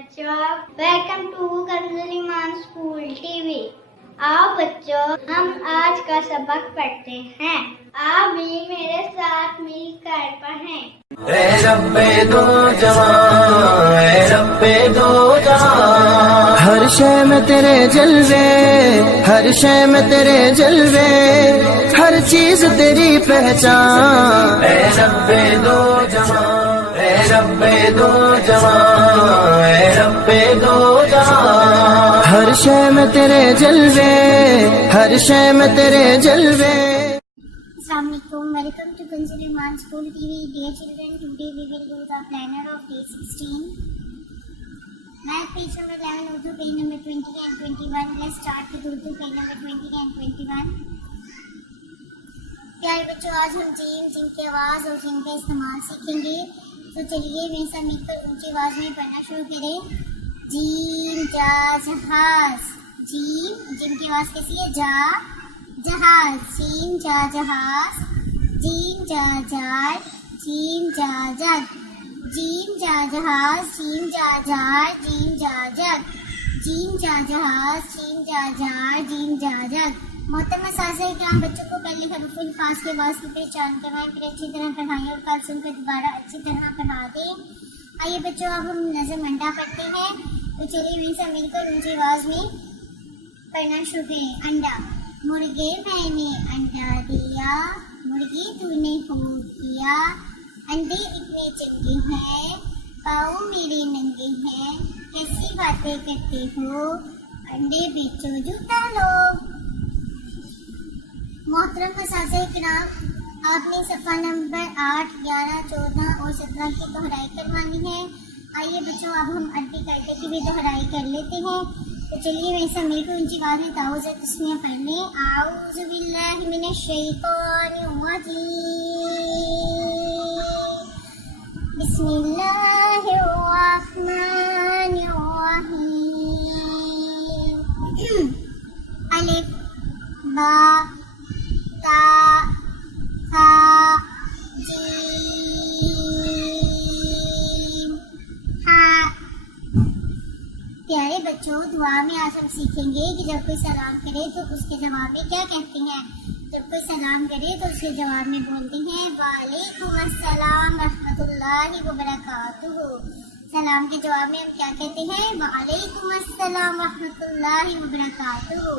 बच्चों, welcome to Kanzul Iman school TV. आओ बच्चों, हम आज का सबक पढ़ते हैं। आप भी मेरे साथ मिलकर पढ़ें। ए रब्बे दो जवां, ए रब्बे दो जवां, हर शय में तेरे जलवे, हर शय में तेरे जलवे, हर चीज तेरी पहचान। ए रब्बे दो जवां, ए रब्बे दो जवां, ए रब्बे दो जवां, हर शय में तेरे जलवे, हर शय में तेरे जलवे। Assalamualaikum. Welcome to Consul Iman School TV. Dear children, today we will do the planner of day 16. Math page number 11, Urdu page number 20 and 21. Let's start with Urdu page number 20 and 21. प्यारे बच्चों, आज हम gym की आवाज़ और gym का इस्तेमाल सीखेंगे। तो चलिए मेरे साथ मिलकर ऊंची आवाज़ में पढ़ना शुरू करें। जिम जा जहाज, जिम की आवाज़ कैसी है? जा जहाज, जीम जा जहाज, जीम जा जार, जीम जा जग, जीम जा जहाज, जीम जा जार, जीम जा जग, जीम जा जहाज, जीम जा जार, जीम जा जग। मोहतरम असातिज़ा इकराम, बच्चों को पहले हरूफ़ुल फास के आवाज़ की पहचान करवाएं, फिर अच्छी तरह पढ़ाएं और कल सुनकर दोबारा अच्छी तरह पढ़ा दें। आइए बच्चों, अब हम नज़म अंडा पढ़ते हैं। तो चलिए मेरे साथ मिलकर ऊंची आवाज़ में पढ़ना शुरू करें। अंडा, मुर्गे मैंने अंडा दिया, मुर्गी तूने खूब किया, अंडे इतने चंगे हैं, पाँव मेरे नंगे हैं, कैसी बातें करते हो, अंडे बेचो जूता लो। मोहतरम असातिज़ा इकराम, आपने सफ़ा नंबर 8, 11, 14 और 17 की दोहराई करवानी है। आइए बच्चों, अब हम अरबी कायदे की भी दोहराई कर लेते हैं। तो चलिए मेरे साथ मिलकर ऊंची आवाज़ में ताऊज़ तस्मीया पढ़ लें। आऊज़ु बिल्लाहि मिनश शैतानिर रजीम, बिस्मिल्लाहिर रहमानिर रहीम। अलिफ बा ता था जीम हा। प्यारे बच्चों, दुआ में आज हम सीखेंगे कि जब कोई सलाम करे तो उसके जवाब में क्या कहते हैं। जब कोई सलाम करे तो उसके जवाब में बोलते हैं वालेकुम अस्सलाम रहमतुल्लाहि व बरकातुहू। सलाम के जवाब में हम क्या कहते हैं? वालेकुम अस्सलाम रहमतुल्लाहि व बरकातुहू।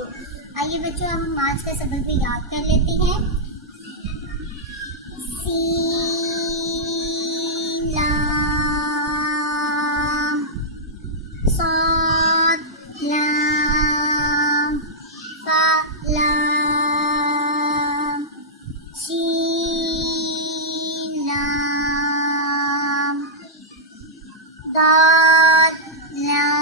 आइए बच्चों, अब हम आज का सबक भी याद कर लेते हैं। सीन लाम साद लाम फा लाम शीन लाम दाल लाम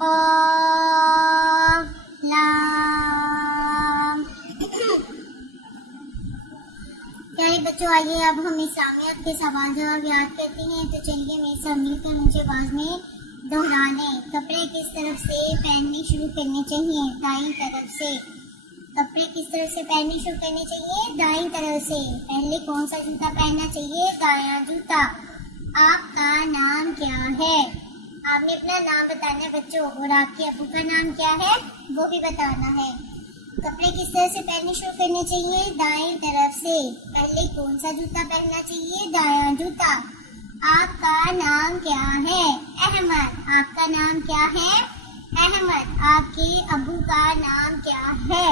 क़ाफ लाम। प्यारे बच्चों, आइए अब हम इस्लामियात के सवाल जवाब याद करते हैं। तो चलिए मेरे साथ मिलकर ऊंची आवाज़ में दोहरा लें। कपड़े किस तरफ से पहनने शुरू करने चाहिए? दाईं तरफ से। कपड़े किस तरफ से पहनने शुरू करने चाहिए? दाईं तरफ से। पहले कौन सा जूता पहनना चाहिए? दायां जूता। आपका नाम क्या है? आपने अपना नाम बताना है बच्चों, और आपके अबू का नाम क्या है वो भी बताना है। कपड़े किस तरह से पहनने शुरू करने चाहिए? दाएं तरफ से। पहले कौन सा जूता पहनना चाहिए? दायां जूता। आपका नाम क्या है? अहमद। आपका नाम क्या है? अहमद। आपके अबू का नाम क्या है?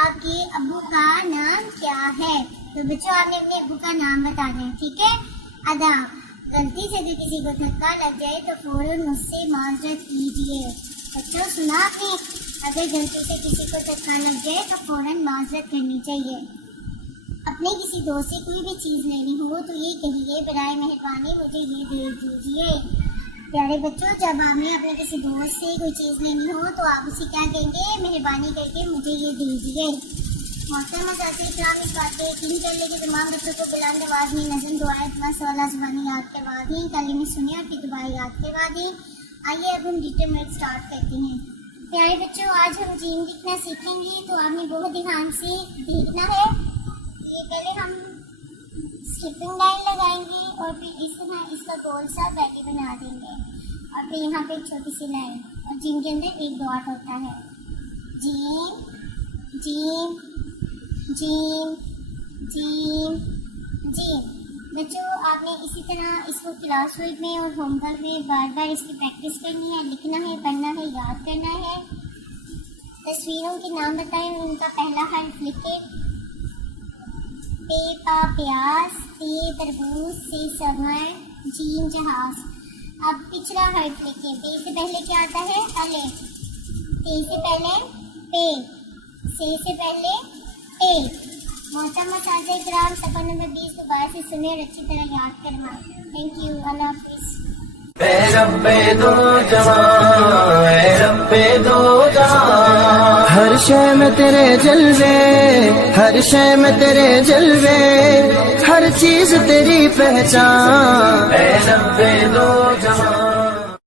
आपके अबू का नाम क्या है? तो बच्चों, आपने अपने अबू का नाम बताना है, ठीक है? आदाब, गलती से अगर किसी को धक्का लग जाए तो फौरन मुझसे माजरत कीजिए। बच्चों सुना आपने? अगर गलती से किसी को धक्का लग जाए तो फौरन माजरत करनी चाहिए। अपने किसी दोस्त से कोई भी चीज़ लेनी हो तो ये कहिए बराए मेहरबानी मुझे ये दे दीजिए। प्यारे बच्चों, जब आपने अपने किसी दोस्त से कोई चीज़ लेनी हो तो आप उसे क्या कहेंगे? मेहरबानी करके मुझे ये दीजिए। मोहतरम असातिज़ा इकराम, इस बात पे यकीन कर ले कि तमाम बच्चों को बुलंद आवाज़ में नज़म दुआएं सवाल ज़बानी याद करवा दें, कलीमे सुने और फिर दुआएं याद करवा दें। आइए अब हम डिटरमिनेंट स्टार्ट करते हैं। प्यारे बच्चों, आज हम जीम लिखना सीखेंगे, तो आपने बहुत ध्यान से देखना है। ये पहले हम स्किपिंग लाइन लगाएंगे और फिर इस तरह इसका गोल सा बैली बना देंगे और फिर यहाँ पे एक छोटी सी लाइन और जिम के अंदर एक डॉट होता है। Gym gym gym gym gym. बच्चों आपने इसी तरह इसको क्लास वर्क में और होमवर्क में बार बार इसकी प्रैक्टिस करनी है, लिखना है, पढ़ना है, याद करना है। तस्वीरों के नाम बताएं, उनका पहला हर्फ लिखें। पे पा प्यास, ते तरबूज, से समर, जीम जहाज। अब पिछला हर्फ लिखें। पे से पहले क्या आता है? अलिफ। ते से पहले पे, से पहले ए। मोहतरम साथी किराम, सफर नंबर 20 दोबारा से सुने और अच्छी तरह याद करना। Thank you. अल्लाह हाफिज़। ए रब्बे दो जहां, ए रब्बे दो जहां, हर शय में तेरे जलवे, हर शय में तेरे जलवे, हर चीज तेरी पहचान। ए रब्बे दो